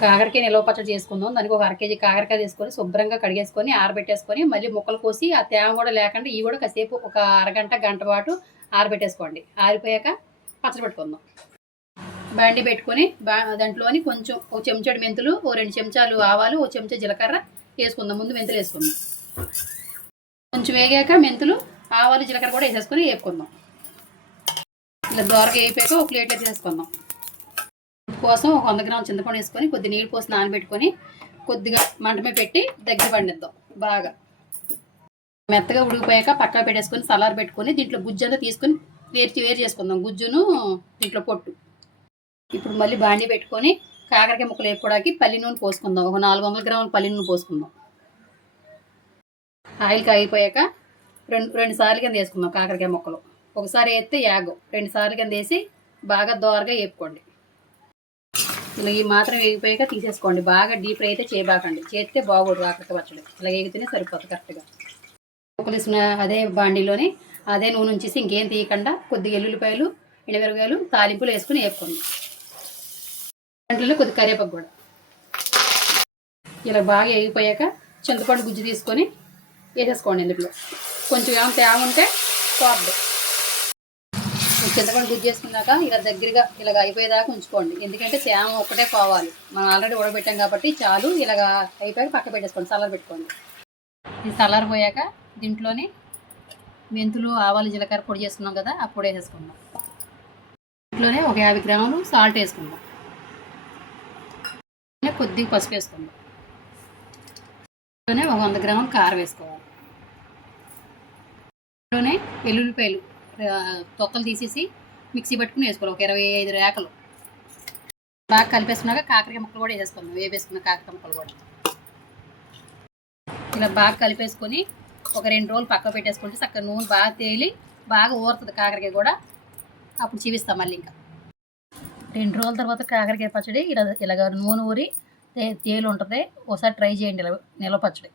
కాకరకాయ నిల్వ పచ్చడి చేసుకుందాం. దానికి ఒక అర కేజీ కాకరకాయ తీసుకొని శుభ్రంగా కడిగేసుకొని ఆరబెట్టేసుకొని మళ్ళీ ముక్కలు కోసి ఆ తేమ కూడా లేకుండా ఇవి కూడా కాసేపు ఒక అరగంట గంట పాటు ఆరబెట్టేసుకోండి. ఆరిపోయాక పచ్చడి పెట్టుకుందాం. బండి పెట్టుకొని బా దాంట్లోని కొంచెం ఒక చెంచాడు మెంతులు ఓ రెండు చెంచాలు ఆవాలు ఓ చెంచా జీలకర్ర వేసుకుందాం. ముందు మెంతులు వేసుకుందాం. కొంచెం వేగాక మెంతులు ఆవాలు జీలకర్ర కూడా వేసేసుకొని వేపుకుందాం. ఇలా దోరగా వేయిపోయాక ఒక ప్లేట్లో తీసేసుకుందాం. కోసం ఒక వంద గ్రాముల చింతపండు వేసుకొని కొద్ది నీళ్ళు పోసి నానబెట్టుకొని కొద్దిగా మంట మీద పెట్టి దగ్గర పండిద్దాం. బాగా మెత్తగా ఉడికిపోయాక పక్కన పెట్టేసుకొని సలార్ పెట్టుకొని దీంట్లో గుజ్జు అంతా తీసుకొని వేరు వేరు చేసుకుందాం. గుజ్జును దీంట్లో పొట్టు. ఇప్పుడు మళ్ళీ బాండి పెట్టుకొని కాకరకాయ ముక్కలు వేపుకోవడానికి పల్లి నూనె పోసుకుందాం. ఒక నాలుగు వందల గ్రాముల పల్లి నూనె పోసుకుందాం. ఆయిల్ కాగిపోయాక రెండు రెండు సార్లు కింద వేసుకుందాం కాకరకాయ ముక్కలు. ఒకసారి వేస్తే యాగం. రెండు సార్లు కింద వేసి బాగా దోరగా వేపుకోండి. ఇలా ఈ మాత్రం వేగిపోయాక తీసేసుకోండి. బాగా డీప్ ఫ్రై అయితే చేయబాకండి. చేస్తే బాగోడు కాకరకాయ పచ్చడి. ఇలా వేగితేనే సరిపోతుంది కరెక్ట్గా. ఒకలిసిన అదే బాండీలోని అదే నూనె ఉంచేసి ఇంకేం తీయకుండా కొద్దిగా ఎల్లుల్లిపాయలు ఎండుమిరపకాయలు తాలింపులు వేసుకుని వేపుకోండి. దాంట్లో కొద్ది కరివేపాకు కూడా. ఇలా బాగా వేగిపోయాక చింతపండు గుజ్జు తీసుకొని వేసేసుకోండి ఇందులో. కొంచెం ఏమైనా తేమ ఉంటే పోద్దు. చింతపండు గుజ్జు చేసుకున్నాక ఇలా దగ్గరగా ఇలాగ అయిపోయేదాకా ఉంచుకోండి. ఎందుకంటే తేమ ఒక్కటే పోవాలి మనం ఆల్రెడీ ఉడబెట్టాం కాబట్టి చాలు ఇలాగ అయిపోయాక పక్క పెట్టేసుకోండి చల్లారి పెట్టుకోండి. ఇది చల్లారిపోయాక దీంట్లోనే మెంతులు ఆవాలు జీలకర్ర పొడి చేసుకున్నాం కదా ఆ పొడి వేసేసుకుందాం. దీంట్లోనే ఒక యాభై గ్రాములు సాల్ట్ వేసుకుందాం. కొద్దిగా పసుపు వేసుకుందాం. దీంట్లోనే ఒక వంద గ్రాములు కారం వేసుకోవాలి. దీంట్లోనే వెల్లుల్లిపాయలు తొక్కలు తీసేసి మిక్సీ పట్టుకుని వేసుకోవాలి. ఒక ఇరవై ఐదు రేకలు. బాగా కలిపేసుకున్నాక కాకరకాయ ముక్కలు కూడా వేసేసుకుందాం. వేపేసుకున్న కాకరకాయ ముక్కలు కూడా. ఇలా బాగా కలిపేసుకొని ఒక రెండు రోజులు పక్క పెట్టేసుకుంటే చక్కగా నూనె బాగా తేలి బాగా ఊరుతుంది కాకరకాయ కూడా. అప్పుడు చూపిస్తాం మళ్ళీ ఇంకా. రెండు రోజుల తర్వాత కాకరకాయ పచ్చడి ఇలా ఇలాగ నూనె ఊరి తేలు ఉంటుంది. ఒకసారి ట్రై చేయండి ఇలా నిల్వ పచ్చడి.